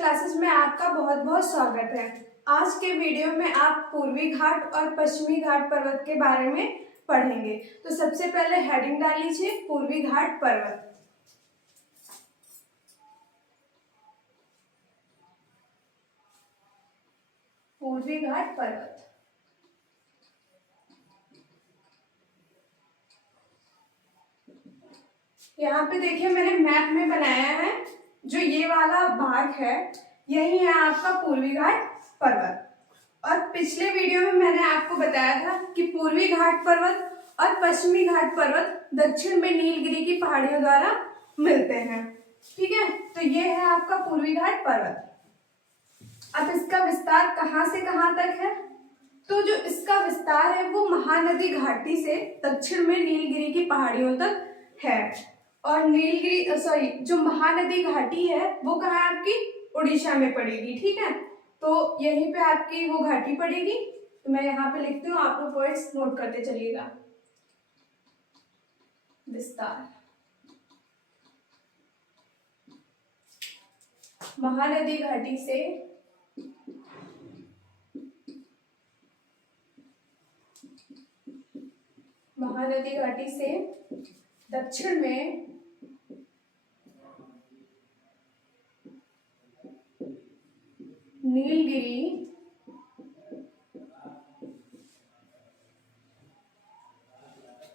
Classes में आपका बहुत बहुत स्वागत है। आज के वीडियो में आप पूर्वी घाट और पश्चिमी घाट पर्वत के बारे में पढ़ेंगे। तो सबसे पहले हेडिंग डाल लीजिए पूर्वी घाट पर्वत। पूर्वी घाट पर्वत। यहाँ पे देखिए मैंने मैप में बनाया है, जो ये वाला भाग है यही है आपका पूर्वी घाट पर्वत। और पिछले वीडियो में मैंने आपको बताया था कि पूर्वी घाट पर्वत और पश्चिमी घाट पर्वत दक्षिण में नीलगिरी की पहाड़ियों द्वारा मिलते हैं। ठीक है, तो ये है आपका पूर्वी घाट पर्वत। अब इसका विस्तार कहाँ से कहाँ तक है? तो जो इसका विस्तार है वो महानदी घाटी से दक्षिण में नीलगिरी की पहाड़ियों तक है। और जो महानदी घाटी है वो कहाँ है आपकी? उड़ीसा में पड़ेगी। ठीक है, तो यहीं पे आपकी वो घाटी पड़ेगी। तो मैं यहाँ पे लिखती हूँ, आप लोग पॉइंट्स नोट करते चलिएगा। विस्तार महानदी घाटी से दक्षिण में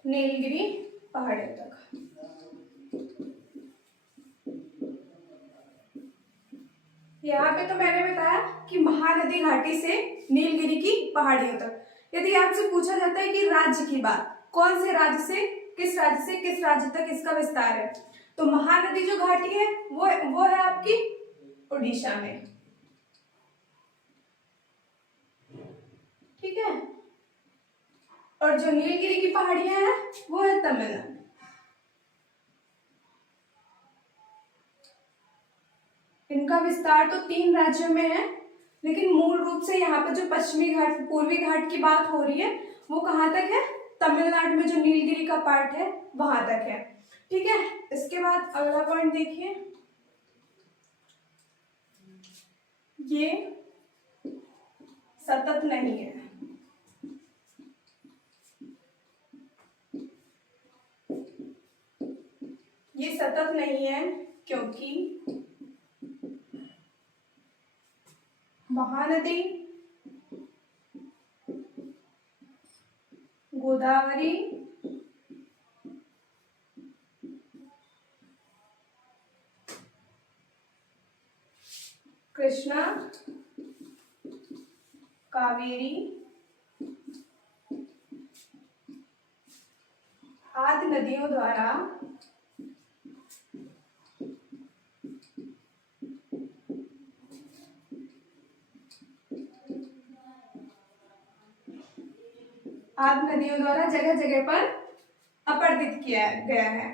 नीलगिरी पहाड़ियों तक। यहाँ पे तो मैंने बताया कि महानदी घाटी से नीलगिरी की पहाड़ियों तक। यदि आपसे पूछा जाता है कि राज्य की बात, कौन से राज्य से किस राज्य तक इसका विस्तार है, तो महानदी जो घाटी है वो है आपकी उड़ीसा में। ठीक है, और जो नीलगिरी की पहाड़ियां हैं वो है तमिलनाडु। इनका विस्तार तो 3 राज्यों में है, लेकिन मूल रूप से यहाँ पे जो पश्चिमी घाट पूर्वी घाट की बात हो रही है वो कहाँ तक है? तमिलनाडु में जो नीलगिरी का पार्ट है वहां तक है। ठीक है, इसके बाद अगला पॉइंट देखिए, ये सतत नहीं है। ये सतत नहीं है क्योंकि महानदी गोदावरी कृष्णा कावेरी आदि नदियों द्वारा जगह जगह पर अपरदित किया गया है।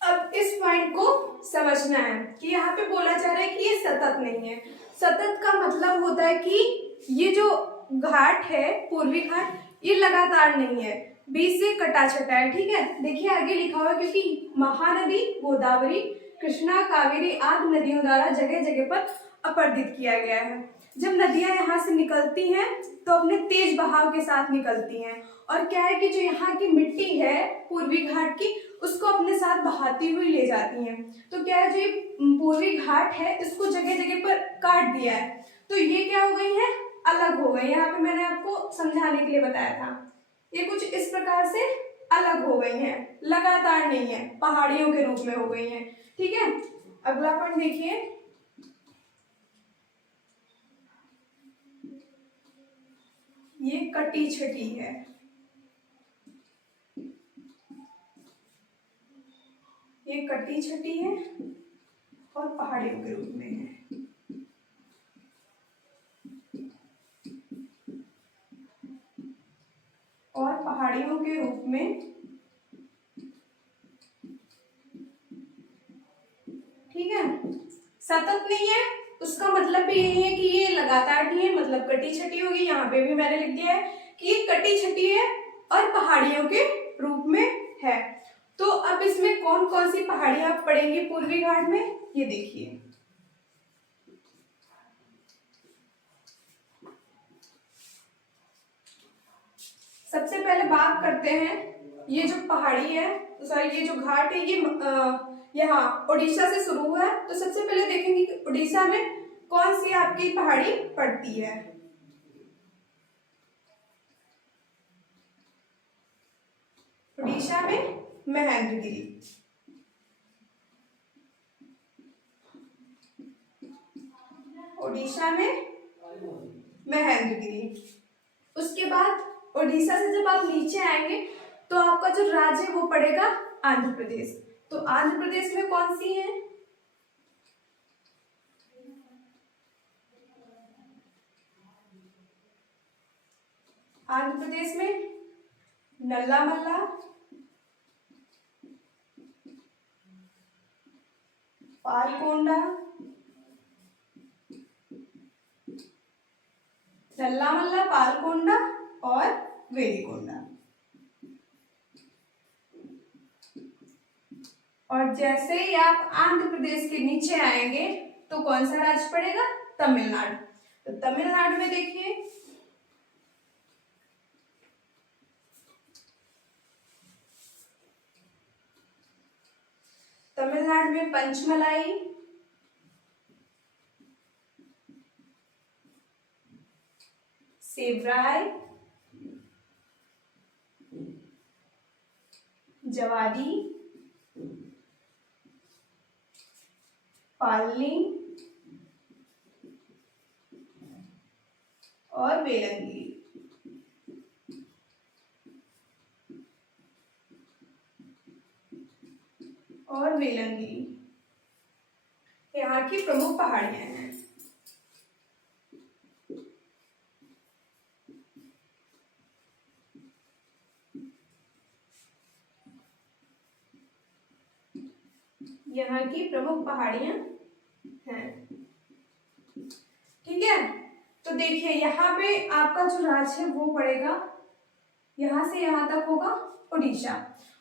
अब इस पॉइंट को समझना है कि यहाँ पे बोला जा रहा है कि ये सतत नहीं है। सतत का मतलब होता है कि ये जो घाट है पूर्वी घाट, ये लगातार नहीं है, बीच से कटा छटा है। ठीक है, देखिए आगे लिखा हुआ, क्योंकि महानदी गोदावरी कृष्णा कावेरी आदि नदियों द्वारा जगह जगह पर अपरदित किया गया है। जब नदियां यहाँ से निकलती हैं तो अपने तेज बहाव के साथ निकलती हैं, और क्या है कि जो यहाँ की मिट्टी है पूर्वी घाट की उसको अपने साथ बहाती हुई ले जाती हैं। तो क्या है, जो ये पूर्वी घाट है इसको जगह जगह पर काट दिया है, तो ये क्या हो गई है? अलग हो गई। यहाँ पे मैंने आपको समझाने के लिए बताया था, ये कुछ इस प्रकार से अलग हो गई हैं, लगातार नहीं है, पहाड़ियों के रूप में हो गई हैं। ठीक है, अगला पॉइंट देखिए, ये कटी छटी है। ये कटी छटी है और पहाड़ियों के रूप में है। और पहाड़ियों के रूप में, ठीक है, सतत नहीं है उसका मतलब भी यही है कि ये लगातार नहीं है, मतलब कटी छटी होगी। यहाँ पे भी मैंने लिख दिया है कि ये कटी छटी है और पहाड़ियों के रूप में है। तो अब इसमें कौन कौन सी पहाड़ियां पड़ेंगी पूर्वी घाट में, ये देखिए। सबसे पहले बात करते हैं, ये जो पहाड़ी है, सॉरी ये जो घाट है, ये यहाँ उड़ीसा से शुरू हुआ है। तो सबसे पहले देखेंगे कि उड़ीसा में कौन सी आपकी पहाड़ी पड़ती है। उड़ीसा में महेंद्रगिरी, उड़ीसा में महेंद्रगिरी। उसके बाद उड़ीसा से जब आप नीचे आएंगे तो आपका जो राज्य है वो पड़ेगा आंध्र प्रदेश। तो आंध्र प्रदेश में कौन सी है, आंध्र प्रदेश में नल्लामल्ला, पालकोंडा, नल्लामल्ला, पालकोंडा और वेलिकोंडा। और जैसे ही आप आंध्र प्रदेश के नीचे आएंगे तो कौन सा राज्य पड़ेगा, तमिलनाडु। तो तमिलनाडु में देखिए, तमिलनाडु में पंचमलाई, सेवराय, जवादी, पालनी और वेलंगिरी। और वेलंगिरी यहाँ की प्रमुख पहाड़ियां हैं। यहाँ की प्रमुख पहाड़ियां हैं, ठीक है। तो देखिए यहाँ पे आपका जो राज्य है वो पड़ेगा, यहाँ से यहाँ तक होगा उड़ीसा।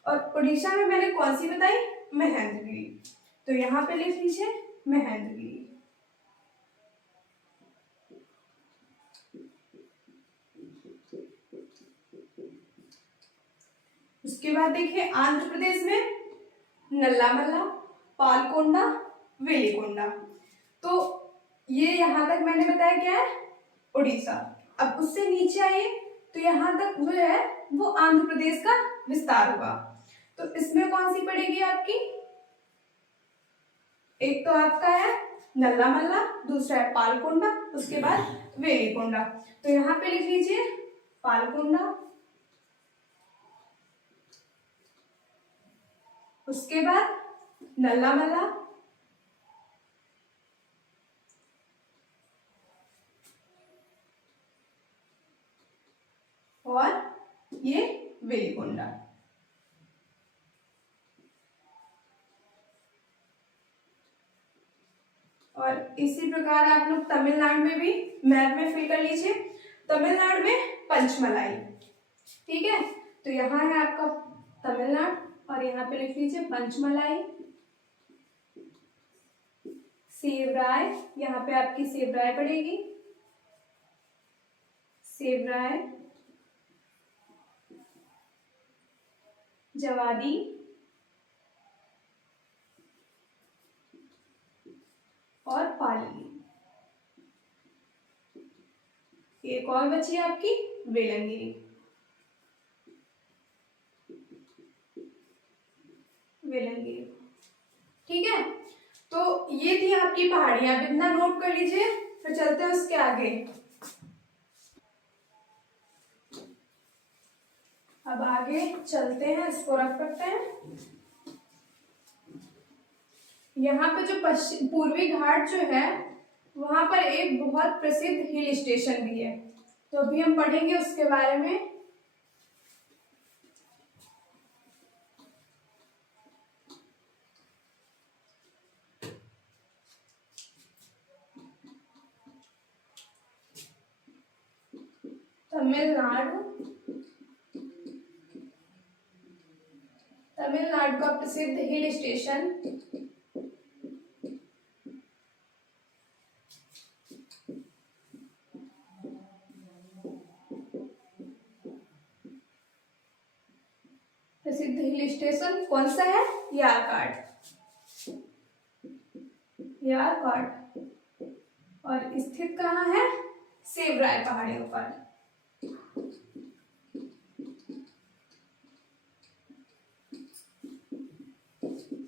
और उड़ीसा में मैंने कौन सी बताई, महेंद्रगिरी। तो यहाँ पे लिख लीजिए महेंद्रगिरी। उसके बाद देखिए आंध्र प्रदेश में नल्लामल्ला, पालकोंडा, वेलिकोंडा। तो ये यहाँ तक मैंने बताया क्या है, उड़ीसा। अब उससे नीचे आइए तो यहाँ तक जो है वो आंध्र प्रदेश का विस्तार होगा। तो इसमें कौन सी पड़ेगी आपकी, एक तो आपका है नल्लामल्ला, दूसरा है पालकोंडा, उसके बाद वेलिकोंडा। तो यहाँ पे लिख लीजिए पालकोंडा, उसके बाद नल्लामल्ला, और ये वेलिकोंडा। और इसी प्रकार आप लोग तमिलनाडु में भी मैप में फिल कर लीजिए। तमिलनाडु में पंचमलाई, ठीक है। तो यहाँ है आपका तमिलनाडु और यहाँ पे लिख लीजिए पंचमलाई, सेवराय, यहाँ पे आपकी सेवराय पड़ेगी, सेवराय, जवादी, और पाली। एक और बची आपकी वेलंगिरी, वेलंगिरी, ठीक है। तो ये थी आपकी पहाड़ियां, अब इतना नोट कर लीजिए, फिर चलते हैं उसके आगे। अब आगे चलते हैं, इसको रख करते हैं। यहाँ पे जो पूर्वी घाट जो है वहां पर एक बहुत प्रसिद्ध हिल स्टेशन भी है, तो अभी हम पढ़ेंगे उसके बारे में। तमिलनाडु, तमिलनाडु का प्रसिद्ध हिल स्टेशन कौन सा है? यारकाड, यारकाड। और स्थित कहाँ है? सेवराय पहाड़ियों पर।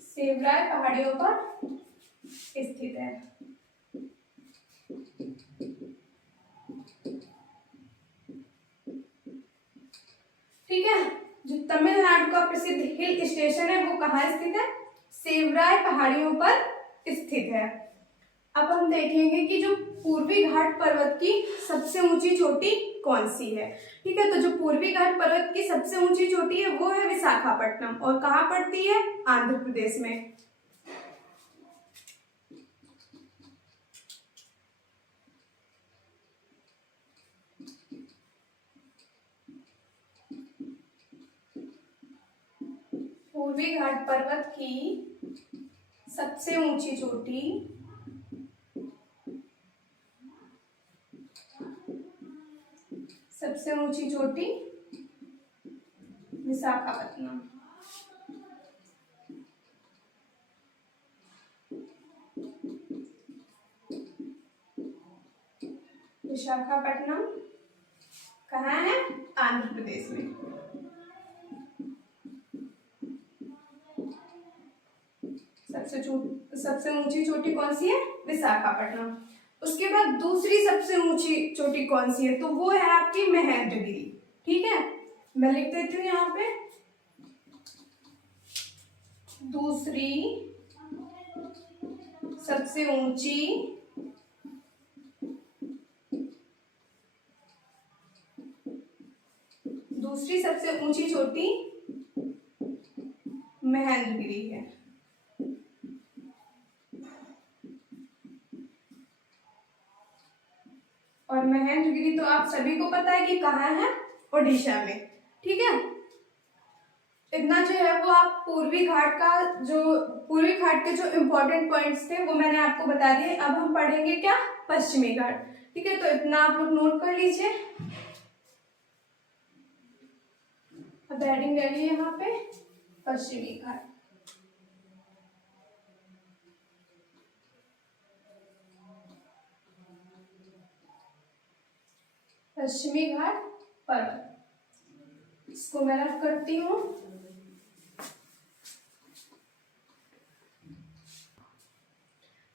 सेवराय पहाड़ियों पर स्थित है। ठीक है, जो तमिलनाडु का प्रसिद्ध हिल स्टेशन है वो कहाँ स्थित है? सेवराय पहाड़ियों पर स्थित है। अब हम देखेंगे कि जो पूर्वी घाट पर्वत की सबसे ऊंची चोटी कौन सी है। ठीक है, तो जो पूर्वी घाट पर्वत की सबसे ऊंची चोटी है वो है विशाखापट्टनम, और कहाँ पड़ती है? आंध्र प्रदेश में। पूर्वी घाट पर्वत की सबसे ऊंची चोटी विशाखापट्टनम। विशाखापट्टनम कहाँ है? आंध्र प्रदेश में। सबसे ऊंची चोटी कौन सी है? विशाखापट्टनम। उसके बाद दूसरी सबसे ऊंची चोटी कौन सी है? तो वो है आपकी महेंद्रगिरी। ठीक है, मैं लिख देती हूँ यहाँ पे, दूसरी सबसे ऊंची चोटी महेंद्रगिरी है। और महेंद्रगिरी तो आप सभी को पता है कि कहाँ है? ओडिशा में। ठीक है, इतना जो है वो आप पूर्वी घाट के जो इम्पोर्टेंट पॉइंट्स थे वो मैंने आपको बता दिए। अब हम पढ़ेंगे क्या? पश्चिमी घाट। ठीक है, तो इतना आप लोग नोट कर लीजिए। अब हेडिंग ले लीजिए यहाँ पे, पश्चिमी घाट। पश्चिमी घाट पर्वत, इसको मैं रख करती हूँ।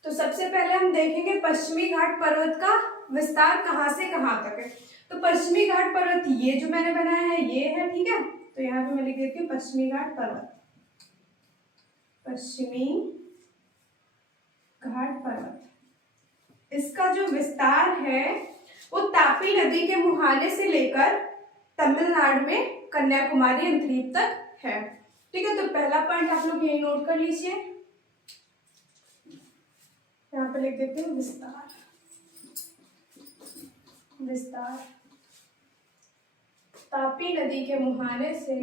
तो सबसे पहले हम देखेंगे पश्चिमी घाट पर्वत का विस्तार कहाँ से कहाँ तक है। तो पश्चिमी घाट पर्वत ये जो मैंने बनाया है ये है। ठीक है, तो यहाँ पे मैं लिख देती हूँ पश्चिमी घाट पर्वत। पश्चिमी घाट पर्वत, इसका जो विस्तार है वो तापी नदी के मुहाने से लेकर तमिलनाडु में कन्याकुमारी अंतरीप तक है। ठीक है, तो पहला पॉइंट आप लोग यही नोट कर लीजिए। यहाँ पे लिख देते हैं विस्तार। विस्तार तापी नदी के मुहाने से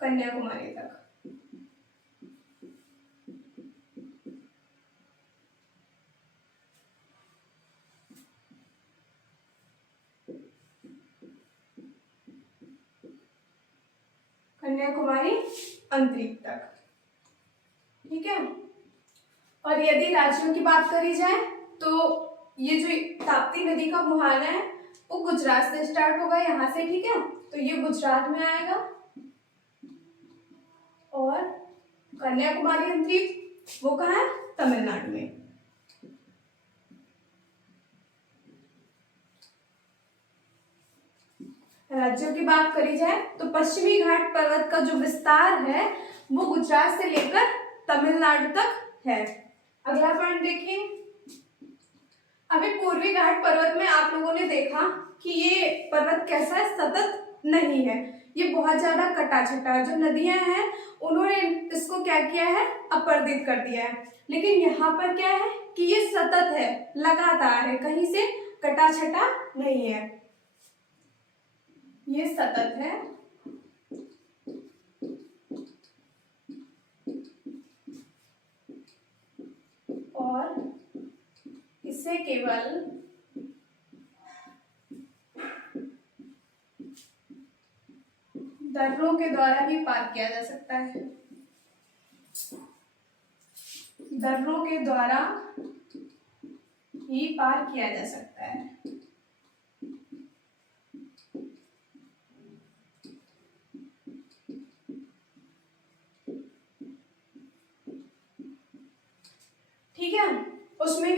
कन्याकुमारी तक। कन्याकुमारी अंतरिक्ष तक। ठीक है, और यदि राज्यों की बात करी जाए तो ये जो ताप्ती नदी का मुहाना है वो गुजरात से स्टार्ट होगा, यहाँ से। ठीक है, तो ये गुजरात में आएगा, और कन्याकुमारी अंतरिक्ष वो कहाँ है? तमिलनाडु में। राज्यों की बात करी जाए तो पश्चिमी घाट पर्वत का जो विस्तार है वो गुजरात से लेकर तमिलनाडु तक है। अगला पॉइंट देखिए। अभी पूर्वी घाट पर्वत में आप लोगों ने देखा कि ये पर्वत कैसा है? सतत नहीं है। ये बहुत ज्यादा कटा छटा है। जो नदियां हैं उन्होंने इसको क्या किया है, अपर्दित कर दिया है। लेकिन यहाँ पर क्या है कि ये सतत है, लगातार है, कहीं से कटा छटा नहीं है, ये सतत है। और इसे केवल दर्रों के द्वारा ही पार किया जा सकता है, दर्रों के द्वारा ही पार किया जा सकता है। ठीक है, उसमें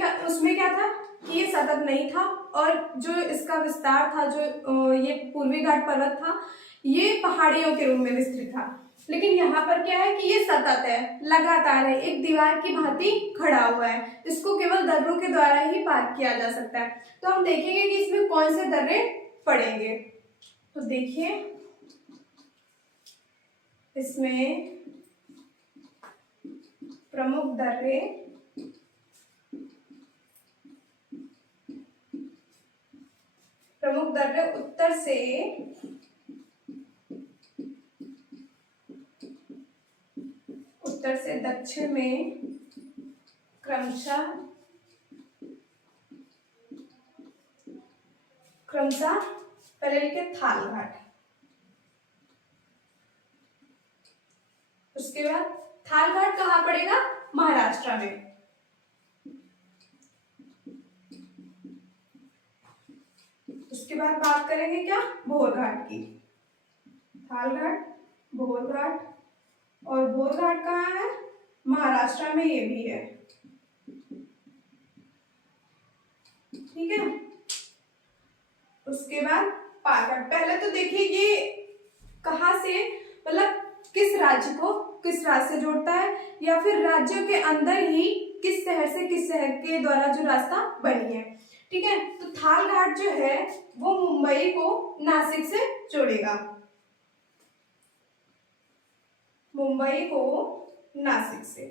क्या था कि ये सतत नहीं था, और जो इसका विस्तार था, जो ये पूर्वी घाट पर्वत था, ये पहाड़ियों के रूप में विस्तृत था। लेकिन यहाँ पर क्या है कि ये सतत है, लगातार है, एक दीवार की भांति खड़ा हुआ है, इसको केवल दर्रों के द्वारा ही पार किया जा सकता है। तो हम देखेंगे कि इसमें कौन से दर्रे पड़ेंगे। तो देखिए, इसमें प्रमुख दर्रे उत्तर से दक्षिण में क्रमशः पहले लिखे थाल घाट, उसके बाद थाल घाट कहाँ पड़ेगा, महाराष्ट्र में। उसके बाद बात करेंगे क्या, भोर घाट की। थाल घाट, भोर घाट, और भोर घाट कहाँ है, महाराष्ट्र में, ये भी है। ठीक है, उसके बाद पाल घाट। पहले तो देखिए ये कहाँ से, मतलब किस राज्य से जोड़ता है, या फिर राज्यों के अंदर ही किस शहर से किस शहर के द्वारा जो रास्ता बनी है। ठीक है, तो थाल घाट जो है वो मुंबई को नासिक से जोड़ेगा, मुंबई को नासिक से।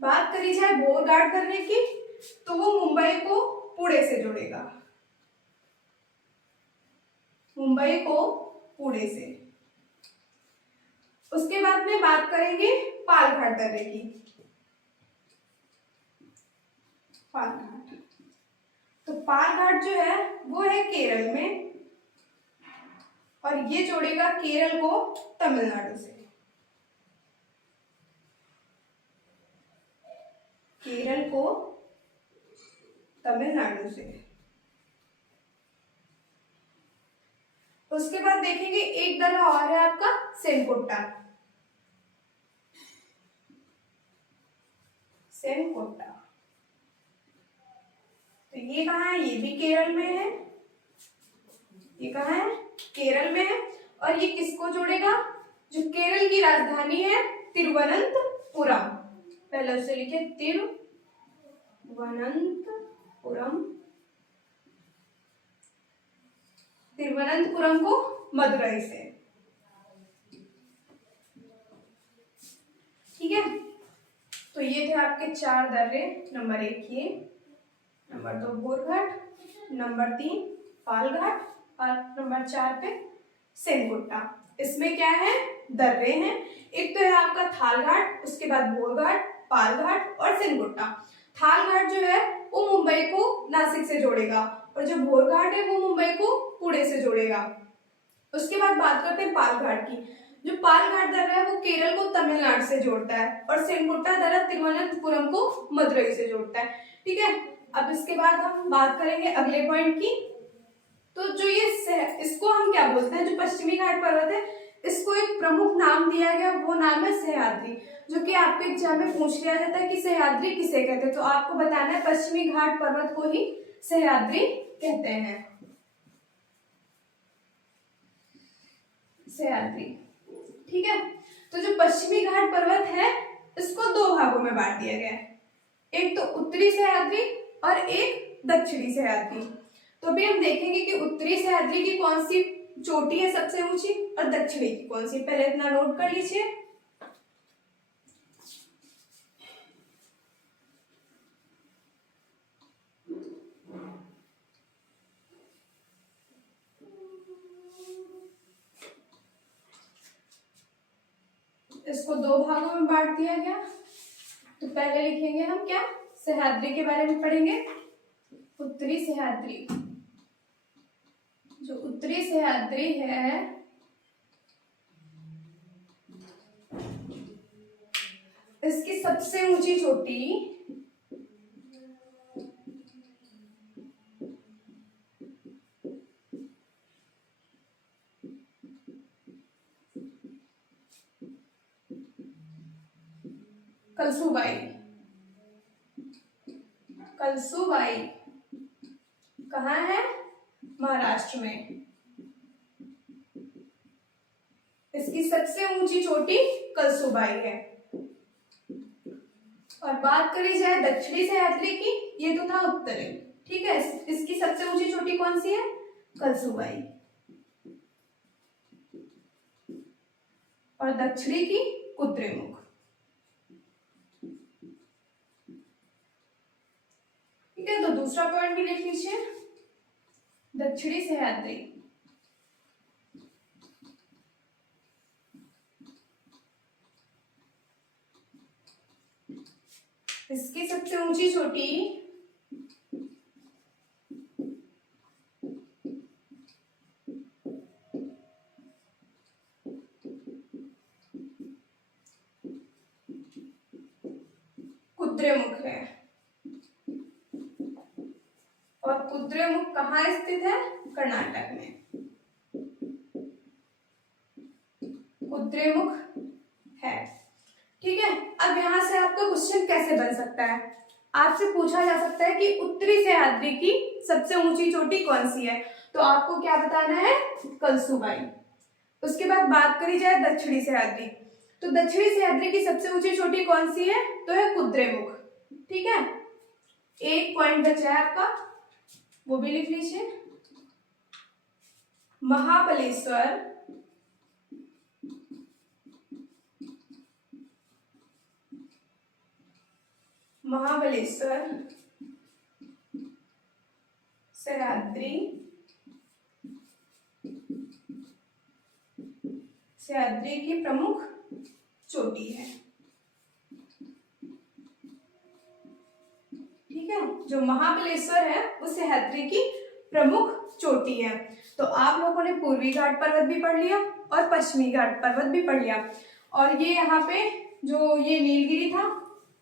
बात करी जाए भोर घाट करने की, तो वो मुंबई को पुणे से जोड़ेगा, मुंबई को पुणे से। उसके बाद में बात करेंगे पाल घाट दर्रे की। पाल घाट, तो पाल घाट जो है वो है केरल में, और ये जोड़ेगा केरल को तमिलनाडु से, केरल को तमिलनाडु से। उसके बाद देखेंगे एक दर्रा और है आपका सेनकोट्टा, सेनकोट्टा। तो ये कहाँ है, ये भी केरल में है, ये कहाँ है, केरल में है। और ये किसको जोड़ेगा, जो केरल की राजधानी है तिरुवनंतपुरम, पहले उसे लिखे तिरुवनंतपुरम, तिरुवनंतपुरम को मदुरई से। ठीक है, तो ये थे आपके 4 दर्रे। नंबर 1 ये, नंबर 2 भोर घाट, नंबर 3 पाल घाट, और नंबर 4 पे सेनकोट्टा। इसमें क्या है, दर्रे हैं। एक तो है आपका थाल घाट, उसके बाद भोर घाट, पाल घाट और सेनकोट्टा। थाल घाट जो है वो मुंबई को नासिक से जोड़ेगा, और जो भोर घाट है वो मुंबई को पुणे से जोड़ेगा। उसके बाद बात करते हैं पाल घाट की। जो पाल घाट दर्रा है वो केरल को तमिलनाडु से जोड़ता है, और सेनकोट्टा दर्रा तिरुवनंतपुरम को मदुरई से जोड़ता है। ठीक है, अब इसके बाद हम बात करेंगे अगले पॉइंट की। तो जो ये इसको हम क्या बोलते हैं, जो पश्चिमी घाट पर्वत है इसको एक प्रमुख नाम दिया गया, वो नाम है सह्याद्री, जो कि आपके एग्जाम में पूछ लिया जाता है कि सह्याद्री किसे कहते हैं। तो आपको बताना है पश्चिमी घाट पर्वत को ही सह्याद्री कहते हैं, सह्याद्री। ठीक है, तो जो पश्चिमी घाट पर्वत है इसको 2 भागों में बांट दिया गया है, एक तो उत्तरी सह्याद्री और एक दक्षिणी सह्याद्री। तो अभी हम देखेंगे कि उत्तरी सह्याद्री की कौन सी चोटी है सबसे ऊंची और दक्षिणी की कौन सी। पहले इतना नोट कर लीजिए। इसको दो भागों में बांट दिया गया। तो पहले लिखेंगे हम क्या, सह्याद्री के बारे में पढ़ेंगे। उत्तरी सह्याद्री, जो उत्तरी सह्याद्री है इसकी सबसे ऊंची चोटी कलसुबाई। कलसुबाई कहाँ है, महाराष्ट्र में। इसकी सबसे ऊंची चोटी कलसुबाई है। और बात करी जाए दक्षिणी सह्याद्री की, ये तो था उत्तरी, ठीक है। इसकी सबसे ऊंची चोटी कौन सी है, कलसुबाई। और दक्षिणी की कुद्रेमुख। ठीक है, तो दूसरा पॉइंट भी लिख लीजिए, दक्षिणी सह्याद्री। इसकी सबसे ऊंची चोटी कुद्रेमुख है। और कुद्रेमुख कहाँ स्थित है, कर्नाटक में। कुद्रेमुख है, ठीक है। अब यहां से आपका क्वेश्चन कैसे बन सकता है, आपसे पूछा जा सकता है कि उत्तरी सह्याद्री की सबसे ऊंची चोटी कौन सी है, तो आपको क्या बताना है, कलसुबाई। उसके बाद बात करी जाए दक्षिणी सह्याद्री, तो दक्षिणी सह्याद्री की सबसे ऊंची चोटी कौन सी है, तो है कुद्रेमुख। ठीक है, एक पॉइंट बचा है आपका, वो भी लिख लीजिए। महाबलेश्वर महाबलेश्वर सह्याद्री की प्रमुख चोटी है। ठीक है, जो महाबलेश्वर है वो सह्याद्री की प्रमुख चोटी है। तो आप लोगों ने पूर्वी घाट पर्वत भी पढ़ लिया और पश्चिमी घाट पर्वत भी पढ़ लिया। और ये यहाँ पे जो ये नीलगिरी था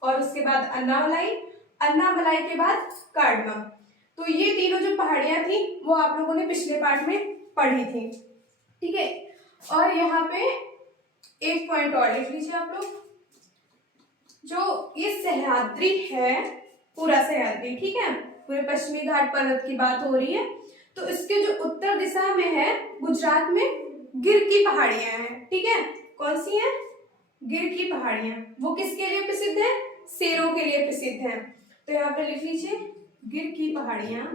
और उसके बाद अन्नामलाई के बाद कार्डमम, तो ये तीनों जो पहाड़ियां थी वो आप लोगों ने पिछले पार्ट में पढ़ी थी। ठीक है, और यहाँ पे एक पॉइंट और लिख लीजिए आप लोग, जो ये सह्याद्री है, पूरा सह्याद्री, ठीक है, पूरे पश्चिमी घाट पर्वत की बात हो रही है, तो इसके जो उत्तर दिशा में है गुजरात में गिर की पहाड़ियां हैं। ठीक है, कौन सी हैं, गिर की पहाड़ियां। वो किसके लिए प्रसिद्ध है, शेरों के लिए प्रसिद्ध है। तो यहाँ पे लिख लीजिए गिर की पहाड़ियां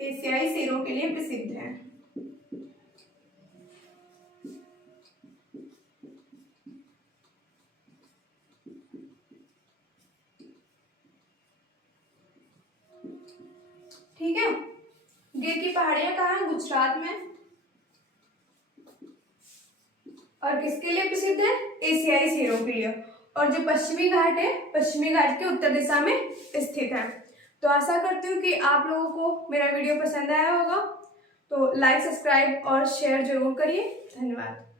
एशियाई शेरों के लिए प्रसिद्ध है। ठीक है, गिर की पहाड़ियां कहाँ है, गुजरात में, और किसके लिए प्रसिद्ध है, एशियाई शेरों के लिए। और जो पश्चिमी घाट है, पश्चिमी घाट के उत्तर दिशा में स्थित है। तो आशा करती हूँ कि आप लोगों को मेरा वीडियो पसंद आया होगा, तो लाइक, सब्सक्राइब और शेयर जरूर करिए। धन्यवाद।